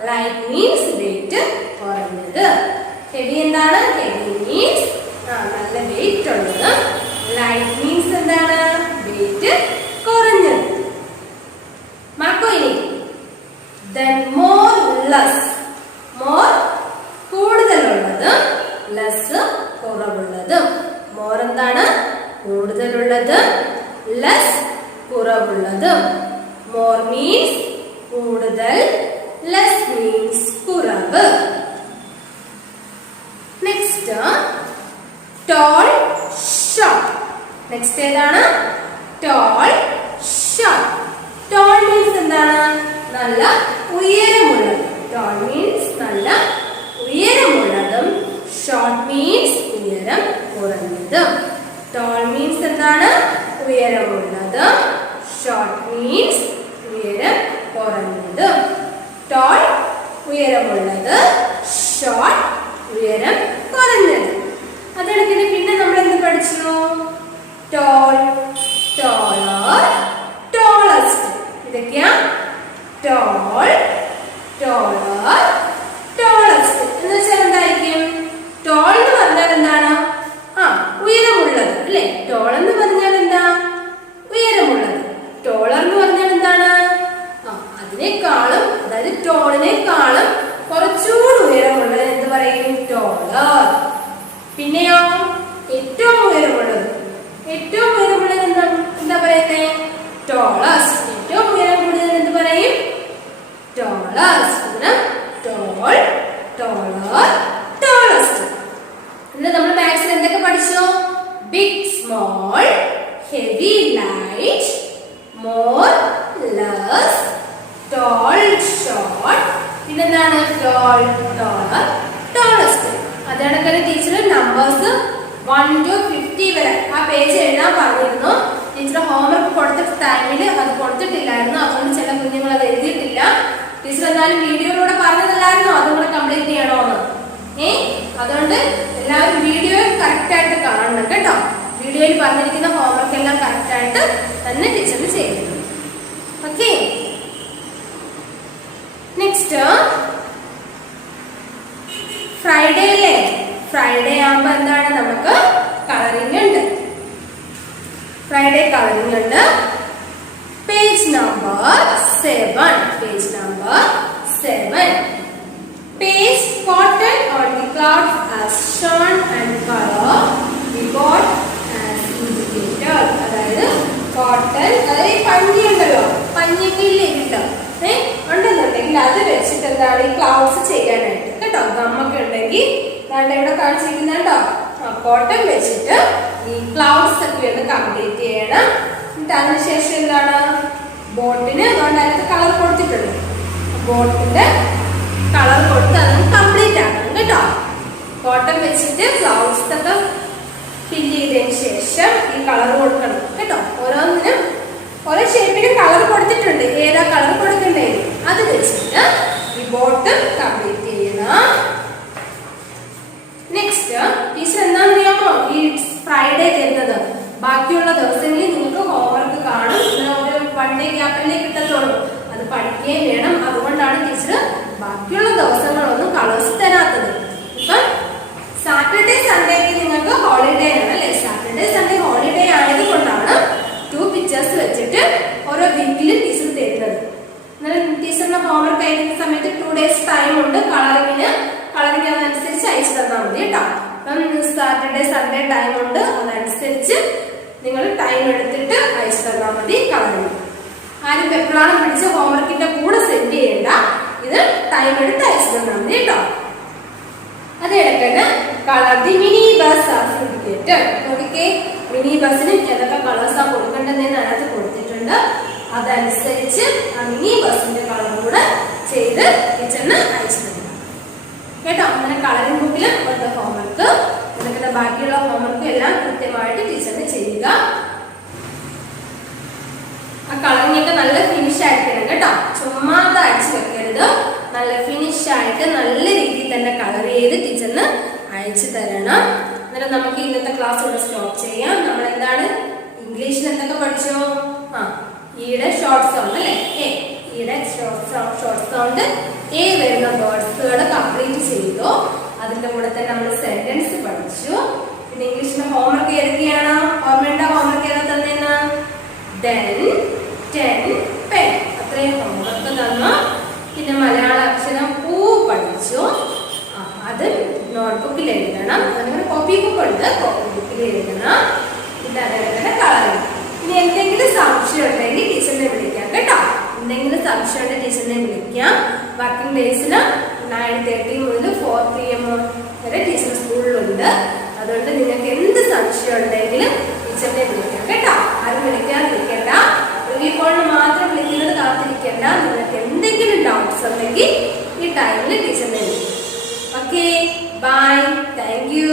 ലൈറ്റ് മീൻസ് വെയിറ്റ് കുറഞ്ഞത്. ഹെവി എന്താണ്? ഹെവി മീൻസ് നല്ല വെയിറ്റ് ഉള്ളത്. ലൈറ്റ് മീൻസ് എന്താണ്? വെയിറ്റ് കുറഞ്ഞത്. കൂടുതലുള്ളത്, ലെസ് കുറവുള്ളത്. മോർ മീൻസ് കൂടുതൽ, ലെസ് മീൻസ് കുറവ്. Next tall, short. നെക്സ്റ്റ് ഏതാണ്? Tall, short. ടോൾ മീൻസ് എന്താണ്? നല്ല ഉയരമുള്ളത്. ടോൾ മീൻസ് നല്ല ഉയരമുള്ളതും, ഷോർട്ട് മീൻസ് ഉയരം കുറഞ്ഞതും. ടോൾ മീൻസ് എന്താണ്? ഉയരമുള്ളത്. ഷോർട്ട് മീൻസ് ഉയരം കുറഞ്ഞത്. ടോൾ ഉയരമുള്ളത്, ഷോർട്ട് ഉയരം കുറഞ്ഞത്. അതേപോലെ പിന്നെ നമ്മൾ എന്ത് പഠിച്ചു? Tall, taller, tallest. ഇതൊക്കെയാ ടോൾ, ടോളർ, ടോളസ്റ്റ് എന്ന് വെച്ചാൽ എന്തായിരിക്കും? ടോൾ എന്ന് പറഞ്ഞാൽ എന്താണ്? ഉയരമുള്ളത് അല്ലെ? ടോൾ എന്ന് പറഞ്ഞാൽ എന്താ? ഉയരമുള്ളത്. ടോളർ എന്ന് പറഞ്ഞാൽ എന്താണ്? അതിനേക്കാളും, അതായത് ടോളിനേക്കാളും കുറച്ചുകൂടി ഉയരമുള്ളത് എന്ത് പറയും? ടോളർ. പിന്നെയോ ഏറ്റവും ഉയരമുള്ളത്, ഏറ്റവും ഉയരമുള്ളത് എന്താ പറയുന്നത്? ടോളസ്റ്റ്. ഏറ്റവും ഉയരം കൂടുതൽ എന്ത് പറയും? ടോളസ്റ്റ്. Tall, taller, tallest. നമ്മൾ മാത്സിൽ എന്തൊക്കെ പഠിച്ചു? Big, small, heavy, light, more, less, tall, short, പിന്നെന്താണ്? Tall, taller, tallest. അതാണ് ടീച്ചർ നമ്പേഴ്സ് 1 to 50 വരെ ആ പേജ് എഴുതാൻ പറഞ്ഞിരുന്നു. ടീച്ചർ ഹോംവർക്ക് കൊടുത്ത ടൈമിൽ അത് കൊടുത്തിട്ടില്ലായിരുന്നു. അതുകൊണ്ട് ചില കുഞ്ഞുങ്ങൾ അത് എഴുതിയിട്ടില്ല. ടീച്ചർ എന്നാലും വീഡിയോയിലൂടെ പറഞ്ഞതല്ലായിരുന്നോ അതും കൂടെ കംപ്ലീറ്റ് ചെയ്യണോന്ന്. അതുകൊണ്ട് എല്ലാവരും വീഡിയോ കറക്റ്റ് ആയിട്ട് കാണണം കേട്ടോ. വീഡിയോയിൽ പറഞ്ഞിരിക്കുന്ന ഹോംവർക്ക് എല്ലാം കറക്റ്റ് ആയിട്ട് തന്നെ ടീച്ചറിന് ചെയ്യുന്നു. ഓക്കെ. നെക്സ്റ്റ് ഫ്രൈഡേ അല്ലേ? ഫ്രൈഡേ ആകുമ്പോ എന്താണ്? നമുക്ക് കളറിംഗ് ഉണ്ട്. ഫ്രൈഡേ കളറിംഗ് ഉണ്ട്. Page number 7. Page number 7. Paste cotton on the clouds as shown and color we got as indicated. അതായത് കോട്ടൺ, അതായത് പഞ്ഞി ഉണ്ടല്ലോ, പഞ്ഞിക്കില്ലേ കിട്ടും ഉണ്ടെന്നുണ്ടെങ്കിൽ അത് വെച്ചിട്ട് എന്താണ് ഈ ക്ലൗഡ്സ് ചെയ്യാനായിട്ട് കേട്ടോ. ഗമ്മൊക്കെ ഉണ്ടെങ്കിൽ ഇവിടെ കാണിച്ചിരിക്കുന്നുണ്ടോ? കോട്ടൺ വെച്ചിട്ട് ഈ ക്ലൗഡ്സ് ഒക്കെ ഒന്ന് കംപ്ലീറ്റ് ചെയ്യണം. എന്നിട്ട് അതിനുശേഷം എന്താണ്? ബോട്ടിന് അതുകൊണ്ട് അതിനകത്ത് കളർ കൊടുത്തിട്ടുണ്ട്. ബോട്ടിന്റെ കളർ കൊടുത്ത് അതൊന്ന് കംപ്ലീറ്റ് ആക്കണം കേട്ടോ. കോട്ടൺ വെച്ചിട്ട് ക്ലൗഡ്സ് ഒക്കെ ഫില്ല് ചെയ്തതിന് ശേഷം ഈ കളർ കൊടുക്കണം കേട്ടോ. ഓരോന്നിനും ഓരോ ഷേപ്പിന് കളർ കൊടുത്തിട്ടുണ്ട്. ഏതാ കളർ കൊടുക്കണ്ടേ അത് വെച്ചിട്ട് ഈ ബോട്ട് കംപ്ലീറ്റ് ചെയ്യണം. നെക്സ്റ്റ് ടീച്ചർ എന്താണെന്നറിയാമോ ഈ ഫ്രൈഡേ തരുന്നത്? ബാക്കിയുള്ള ദിവസങ്ങളിൽ നിങ്ങൾക്ക് ഹോംവർക്ക് കാണും. ഒരു 1 day ഗ്യാപ്പല്ലേ കിട്ടത്തുള്ളൂ. അത് പഠിക്കുകയും വേണം. അതുകൊണ്ടാണ് ടീച്ചർ ബാക്കിയുള്ള ദിവസങ്ങളൊന്നും കളേഴ്സ് തരാത്തത്. ഇപ്പം സാറ്റർഡേ സൺഡേക്ക് നിങ്ങൾക്ക് ഹോളിഡേ ആണ് അല്ലെ? സാറ്റർഡേ സൺഡേ ഹോളിഡേ ആയതുകൊണ്ടാണ് 2 പിക്ചേഴ്സ് വെച്ചിട്ട് ഓരോ വീക്കിലും ടീച്ചർ തരുന്നത്. എന്നാലും ടീച്ചറിന്റെ ഹോംവർക്ക് അയക്കുന്ന സമയത്ത് 2 days ടൈം ഉണ്ട് കളറിങ്ങിന്. കളറിങ് അതനുസരിച്ച് അയച്ചു തന്നാൽ മതി കേട്ടോ. അപ്പം സാറ്റർഡേ സൺഡേ ടൈം ഉണ്ട്. അതനുസരിച്ച് നിങ്ങൾ ടൈം എടുത്തിട്ട് അയച്ചു തന്നാൽ മതി കളറിങ്. ആരും എപ്പോഴാണ് പിടിച്ച ഹോംവർക്കിന്റെ കൂടെ സെൻഡ് ചെയ്യണ്ട. ഇത് ടൈം എടുത്ത് അയച്ചു തന്നാൽ മതി കേട്ടോ. അതേടക്കന്നെ colour the mini bus are indicated. നോക്കിക്കേ, മിനി ബസ്സിന് ഏതൊക്കെ കളേഴ്സാണ് കൊടുക്കേണ്ടതെന്ന് അതിനകത്ത് കൊടുത്തിട്ടുണ്ട്. അതനുസരിച്ച് ആ മിനി ബസ്സിന്റെ കളർ കൂടെ ചെയ്ത് ടീച്ചറിന് അയച്ചു തരണം കേട്ടോ. അങ്ങനെ കളറിംഗ് ബുക്കിൽ ഒരു ഹോംവർക്ക്, എന്നിട്ട് ബാക്കിയുള്ള ഹോംവർക്ക് എല്ലാം കൃത്യമായിട്ട് ടീച്ചറിന് ചെയ്യുക. ആ കളറിംഗ് ഒക്കെ നല്ല ഫിനിഷ് ആയിരിക്കണം കേട്ടോ. ചുമ്മാതെ അടിച്ചു വെക്കരുത്. നല്ല ഫിനിഷ് ആയിട്ട് നല്ല രീതിയിൽ തന്നെ കളർ ചെയ്ത് ടീച്ചറിന് അയച്ചു തരണം. എന്നിട്ട് നമുക്ക് ഇന്നത്തെ ക്ലാസ് ഇവിടെ സ്റ്റോപ്പ് ചെയ്യാം. നമ്മൾ എന്താണ് ഇംഗ്ലീഷിൽ എന്തൊക്കെ പഠിച്ചോ? ഈയുടെ ഷോർട്ട് സൗണ്ട് അല്ലെ? ഈയുടെ ഷോർട്ട് സൗണ്ട് എ വരുന്ന വേർഡ്സുകൾ കംപ്ലീറ്റ് ചെയ്തു. അതിന്റെ കൂടെ തന്നെ നമ്മൾ സെന്റൻസ് പഠിച്ചു. പിന്നെ ഇംഗ്ലീഷിന്റെ ഹോംവർക്ക് ഏതൊക്കെയാണ്? ഓർമ്മയുണ്ടോ ഹോംവർക്ക് ഏതാ തന്നെയെന്ന്? then, ten, pen. അത്രയും ഹോംവർക്ക് തന്നു. പിന്നെ മലയാള അക്ഷരം പൂ പഠിച്ചു. അത് നോട്ട്ബുക്കിൽ എഴുതണം. അതിന് കോപ്പി ബുക്ക് ഉണ്ട്, കോപ്പി ബുക്കിൽ എഴുതണം. പിന്നെ അതേപോലെ സംശയം ഉണ്ടെങ്കിൽ ടീച്ചറിനെ വിളിക്കാം. വർക്കിംഗ് ഡേയ്സിൽ 9:30 മുതൽ 4 PM വരെ ടീച്ചർ സ്കൂളിലുണ്ട്. അതുകൊണ്ട് നിങ്ങൾക്ക് എന്ത് സംശയം ഉണ്ടെങ്കിലും ടീച്ചറിനെ വിളിക്കാം കേട്ടോ. ആരും വിളിക്കേണ്ട, ഈ ഫോണിൽ മാത്രം വിളിക്കുന്നത് കാത്തിരിക്കേണ്ട. നിങ്ങൾക്ക് എന്തെങ്കിലും ഡൗട്ട്സ് ഉണ്ടെങ്കിൽ ഈ ടൈമിൽ ടീച്ചറിനെ വിളിക്കും. Okay, bye, thank U.